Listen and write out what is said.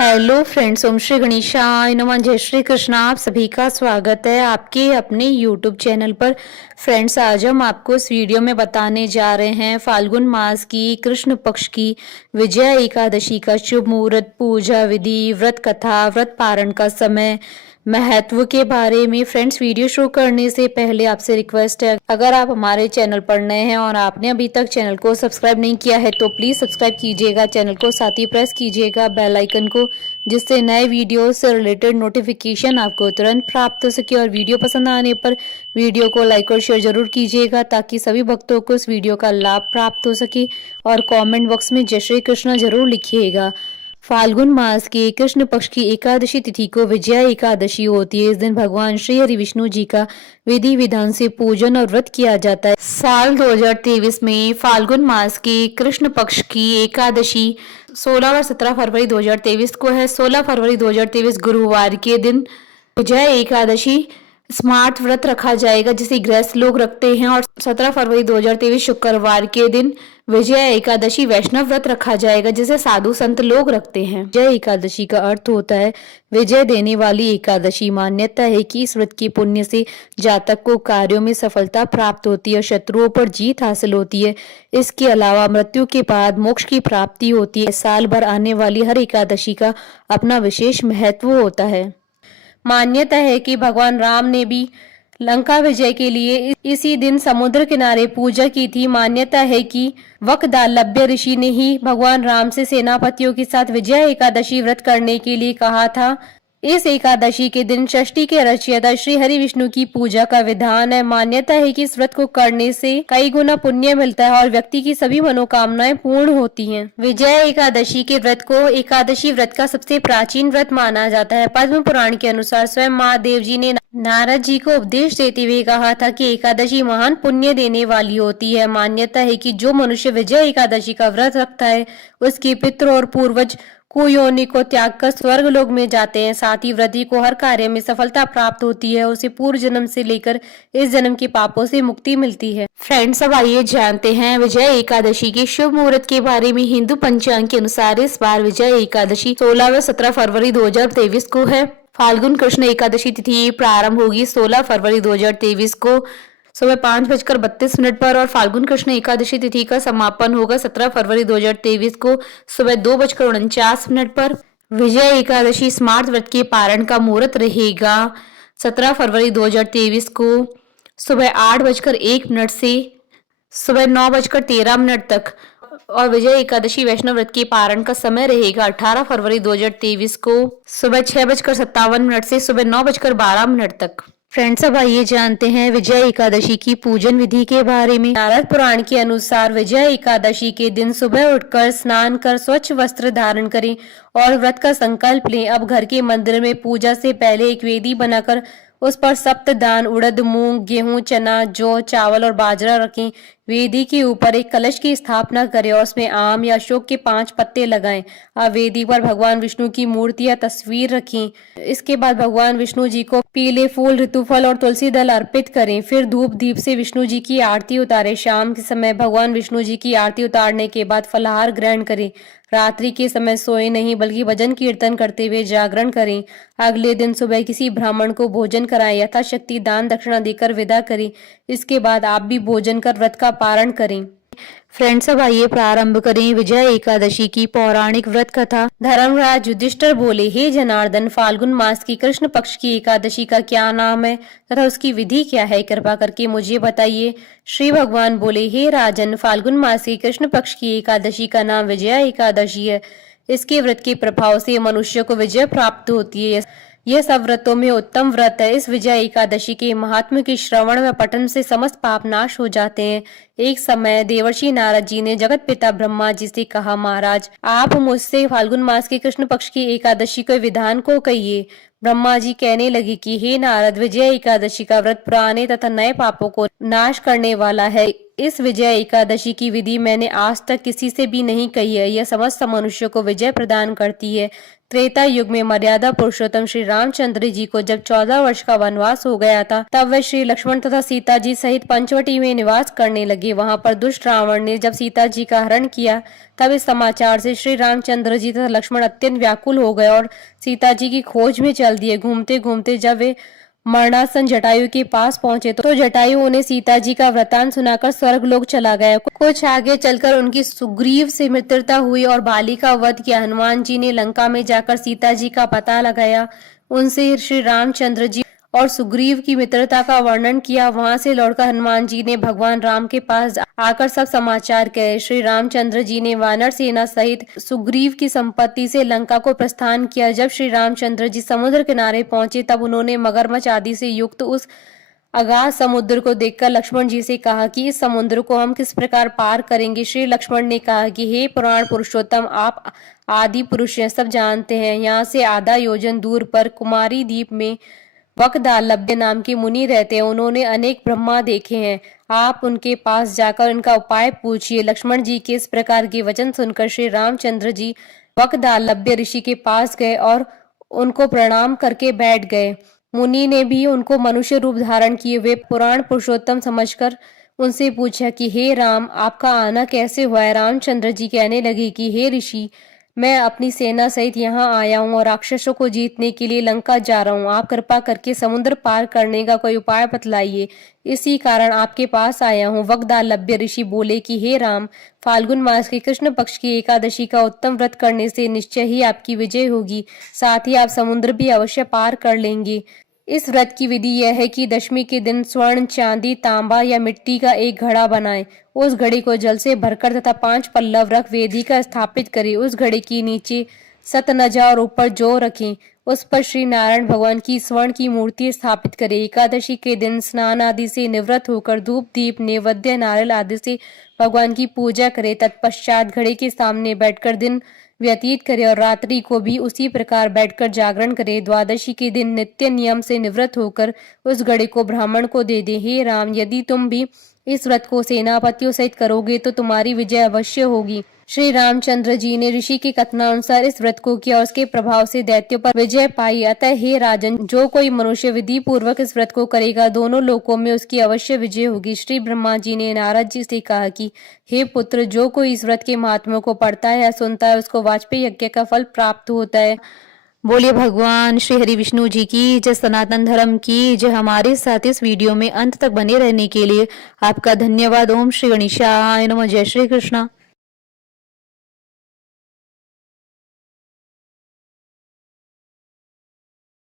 Hello friends, ओम श्री गणेशाय नमः। जय श्री कृष्ण। आप सभी का स्वागत है आपके अपने यूट्यूब चैनल पर। फ्रेंड्स, आज हम आपको इस वीडियो में बताने जा रहे हैं फाल्गुन मास की कृष्ण पक्ष की विजया एकादशी का शुभ मुहूर्त, पूजा विधि, व्रत कथा, व्रत पारण का समय, महत्व के बारे में। फ्रेंड्स, वीडियो शुरू करने से पहले आपसे रिक्वेस्ट है, अगर आप हमारे चैनल पर नए हैं और आपने अभी तक चैनल को सब्सक्राइब नहीं किया है तो प्लीज सब्सक्राइब कीजिएगा चैनल को, साथ ही प्रेस कीजिएगा बेल आइकन को, जिससे नए वीडियो से रिलेटेड नोटिफिकेशन आपको तुरंत प्राप्त हो सके। और वीडियो पसंद आने पर वीडियो को लाइक और शेयर जरूर कीजिएगा ताकि सभी भक्तों को इस वीडियो का लाभ प्राप्त हो सके। और कमेंट बॉक्स में जय श्री कृष्ण जरूर लिखिएगा। फाल्गुन मास के कृष्ण पक्ष की एकादशी तिथि को विजया एकादशी होती है। इस दिन भगवान श्री हरि विष्णु जी का विधि विधान से पूजन और व्रत किया जाता है। साल 2023 में फाल्गुन मास के कृष्ण पक्ष की एकादशी 16 और 17 फरवरी 2023 को है। 16 फरवरी 2023 गुरुवार के दिन विजया एकादशी स्मार्ट व्रत रखा जाएगा जिसे गृहस्थ लोग रखते हैं। और 17 फरवरी 2023 शुक्रवार के दिन विजया एकादशी वैष्णव व्रत रखा जाएगा जिसे साधु संत लोग रखते हैं। विजय एकादशी का अर्थ होता है विजय देने वाली एकादशी। मान्यता है कि इस व्रत के पुण्य से जातक को कार्यों में सफलता प्राप्त होती है, शत्रुओं पर जीत हासिल होती है। इसके अलावा मृत्यु के बाद मोक्ष की प्राप्ति होती है। साल भर आने वाली हर एकादशी का अपना विशेष महत्व होता है। मान्यता है कि भगवान राम ने भी लंका विजय के लिए इसी दिन समुद्र किनारे पूजा की थी। मान्यता है कि वकदालभ्य ऋषि ने ही भगवान राम से सेनापतियों के साथ विजया एकादशी व्रत करने के लिए कहा था। इस एकादशी के दिन षष्ठी के रचयिता श्री हरि विष्णु की पूजा का विधान है। मान्यता है कि इस व्रत को करने से कई गुना पुण्य मिलता है और व्यक्ति की सभी मनोकामनाएं पूर्ण होती हैं। विजया एकादशी के व्रत को एकादशी व्रत का सबसे प्राचीन व्रत माना जाता है। पद्म पुराण के अनुसार स्वयं महादेव जी ने नारद जी को उपदेश देते हुए कहा था कि एकादशी महान पुण्य देने वाली होती है। मान्यता है कि जो मनुष्य विजया एकादशी का व्रत रखता है उसके पितृ और पूर्वज कुयोनि को त्याग कर स्वर्ग लोक में जाते हैं। साथ ही व्रती को हर कार्य में सफलता प्राप्त होती है। उसे पूर्व जन्म से लेकर इस जन्म के पापों से मुक्ति मिलती है। फ्रेंड्स, अब आइए जानते हैं विजया एकादशी के शुभ मुहूर्त के बारे में। हिंदू पंचांग के अनुसार इस बार विजया एकादशी 16 व 17 फरवरी 2023 को है। फाल्गुन कृष्ण एकादशी तिथि प्रारंभ होगी 16 फरवरी 2023 को सुबह 5:32 पर और फाल्गुन कृष्ण एकादशी तिथि का समापन होगा 17 फरवरी 2023 को सुबह 2:49 पर। विजया एकादशी स्मार्ट व्रत के पारण का मुहूर्त रहेगा 17 फरवरी 2023 को सुबह 8:01 से सुबह 9:13 तक। और विजय एकादशी वैष्णव व्रत के पारण का समय रहेगा 18 फरवरी 2023 को सुबह 6:57 से सुबह 9:12 तक। फ्रेंड्स, अब आइए जानते हैं विजया एकादशी की पूजन विधि के बारे में। नारद पुराण के अनुसार विजया एकादशी के दिन सुबह उठकर स्नान कर स्वच्छ वस्त्र धारण करें और व्रत का संकल्प लें। अब घर के मंदिर में पूजा से पहले एक वेदी बनाकर उस पर सप्त दान उड़द, मूंग, गेहूं, चना, जौ, चावल और बाजरा रखें। वेदी के ऊपर एक कलश की स्थापना करें और उसमें आम या अशोक के 5 पत्ते लगाएं। अब वेदी पर भगवान विष्णु की मूर्ति या तस्वीर रखें। इसके बाद भगवान विष्णु जी को पीले फूल, ऋतुफल और तुलसी दल अर्पित करें। फिर धूप दीप से विष्णु जी की आरती उतारें। शाम के समय भगवान विष्णु जी की आरती उतारने के बाद फलाहार ग्रहण करें। रात्रि के समय सोए नहीं बल्कि भजन कीर्तन करते हुए जागरण करें। अगले दिन सुबह किसी ब्राह्मण को भोजन कराएं, यथाशक्ति दान दक्षिणा देकर विदा करें। इसके बाद आप भी भोजन कर व्रत का पारण करें। फ्रेंड्स, अब आइए प्रारंभ करें विजया एकादशी की पौराणिक व्रत कथा। धर्मराज युधिष्ठिर बोले, हे जनार्दन, फाल्गुन मास की कृष्ण पक्ष की एकादशी का क्या नाम है तथा उसकी विधि क्या है, कृपा करके मुझे बताइए। श्री भगवान बोले, हे राजन, फाल्गुन मास की कृष्ण पक्ष की एकादशी का नाम विजया एकादशी है। इसके व्रत के प्रभाव से मनुष्य को विजय प्राप्त होती है। यह सब व्रतों में उत्तम व्रत है। इस विजय एकादशी के महात्म्य के श्रवण व पठन से समस्त पाप नाश हो जाते हैं। एक समय देवर्षि नारद जी ने जगत पिता ब्रह्मा जी से कहा, महाराज, आप मुझसे फाल्गुन मास के कृष्ण पक्ष की एकादशी के विधान को कहिए। ब्रह्मा जी कहने लगे कि हे नारद, विजय एकादशी का व्रत पुराने तथा नए पापों को नाश करने वाला है। इस विजय एकादशी की विधि मैंने आज तक किसी से भी नहीं कही है। यह समस्त मनुष्य को विजय प्रदान करती है। त्रेता युग में मर्यादा पुरुषोत्तम श्री रामचंद्र जी को जब 14 वर्ष का वनवास हो गया था, तब वे श्री लक्ष्मण तथा सीता जी सहित पंचवटी में निवास करने लगे। वहां पर दुष्ट रावण ने जब सीता जी का हरण किया तब इस समाचार से श्री रामचंद्र जी तथा लक्ष्मण अत्यंत व्याकुल हो गए और सीता जी की खोज में चल दिए। घूमते घूमते जब वे मरणासन जटायु के पास पहुंचे तो जटायु उन्हें सीता जी का वृतांत सुनाकर स्वर्ग लोक चला गया। कुछ आगे चलकर उनकी सुग्रीव से मित्रता हुई और बाली का वध किया। हनुमान जी ने लंका में जाकर सीता जी का पता लगाया, उनसे श्री रामचंद्र जी और सुग्रीव की मित्रता का वर्णन किया। वहां से लौटकर हनुमान जी ने भगवान राम के पास आकर सब समाचार कहे। श्री रामचंद्र जी ने वानर सेना सहित सुग्रीव की संपत्ति से लंका को प्रस्थान किया। जब श्री रामचंद्र जी समुद्र किनारे पहुंचे तब उन्होंने मगरमच्छ आदि से युक्त उस अगाध समुद्र को देखकर लक्ष्मण जी से कहा कि इस समुद्र को हम किस प्रकार पार करेंगे। श्री लक्ष्मण ने कहा कि हे पुराण पुरुषोत्तम, आप आदि पुरुष हैं, सब जानते हैं। यहाँ से आधा योजन दूर पर कुमारी द्वीप में वकदालभ्य नाम के मुनि रहते हैं। उन्होंने अनेक ब्रह्मा देखे हैं। आप उनके पास जाकर उनका उपाय पूछिए। लक्ष्मण जी के इस प्रकार के वचन सुनकर श्री रामचंद्र जी वकदालभ्य ऋषि के पास गए और उनको प्रणाम करके बैठ गए। मुनि ने भी उनको मनुष्य रूप धारण किए वे पुराण पुरुषोत्तम समझकर उनसे पूछा कि हे राम, आपका आना कैसे हुआ है। रामचंद्र जी कहने लगे कि हे ऋषि, मैं अपनी सेना सहित यहाँ आया हूँ और राक्षसों को जीतने के लिए लंका जा रहा हूँ। आप कृपा करके समुद्र पार करने का कोई उपाय बतलाइए, इसी कारण आपके पास आया हूँ। वकदालभ्य ऋषि बोले कि हे राम, फाल्गुन मास के कृष्ण पक्ष की एकादशी का उत्तम व्रत करने से निश्चय ही आपकी विजय होगी, साथ ही आप समुद्र भी अवश्य पार कर लेंगे। इस व्रत की विधि यह है कि दशमी के दिन स्वर्ण, चांदी, तांबा या मिट्टी का एक घड़ा बनाएं। उस घड़े को जल से भरकर तथा 5 पल्लव रख वेदिका स्थापित करें। उस घड़े के नीचे सतनजा और ऊपर जौ रखें। उस पर श्री नारायण भगवान की स्वर्ण की मूर्ति स्थापित करें। एकादशी के दिन स्नान आदि से निवृत्त होकर धूप, दीप, नैवेद्य, नारियल आदि से भगवान की पूजा करें। तत्पश्चात घड़े के सामने बैठकर दिन व्यतीत करे और रात्रि को भी उसी प्रकार बैठकर जागरण करे। द्वादशी के दिन नित्य नियम से निवृत्त होकर उस घड़े को ब्राह्मण को दे दे। हे राम, यदि तुम भी इस व्रत को सेनापतियों सहित करोगे तो तुम्हारी विजय अवश्य होगी। श्री रामचंद्र जी ने ऋषि के कथनानुसार इस व्रत को किया, उसके प्रभाव से दैत्यों पर विजय पाई। अतः हे राजन, जो कोई मनुष्य विधि पूर्वक इस व्रत को करेगा, दोनों लोकों में उसकी अवश्य विजय होगी। श्री ब्रह्मा जी ने नारद जी से कहा कि हे पुत्र, जो कोई इस व्रत के महात्म्य को पढ़ता है या सुनता है, उसको वाजपेयी यज्ञ का फल प्राप्त होता है। बोलिए भगवान श्री हरि विष्णु जी की जय, सनातन धर्म की जय। हमारे साथ इस वीडियो में अंत तक बने रहने के लिए आपका धन्यवाद। ओम श्री गणेशाय नमः। जय श्री कृष्णा।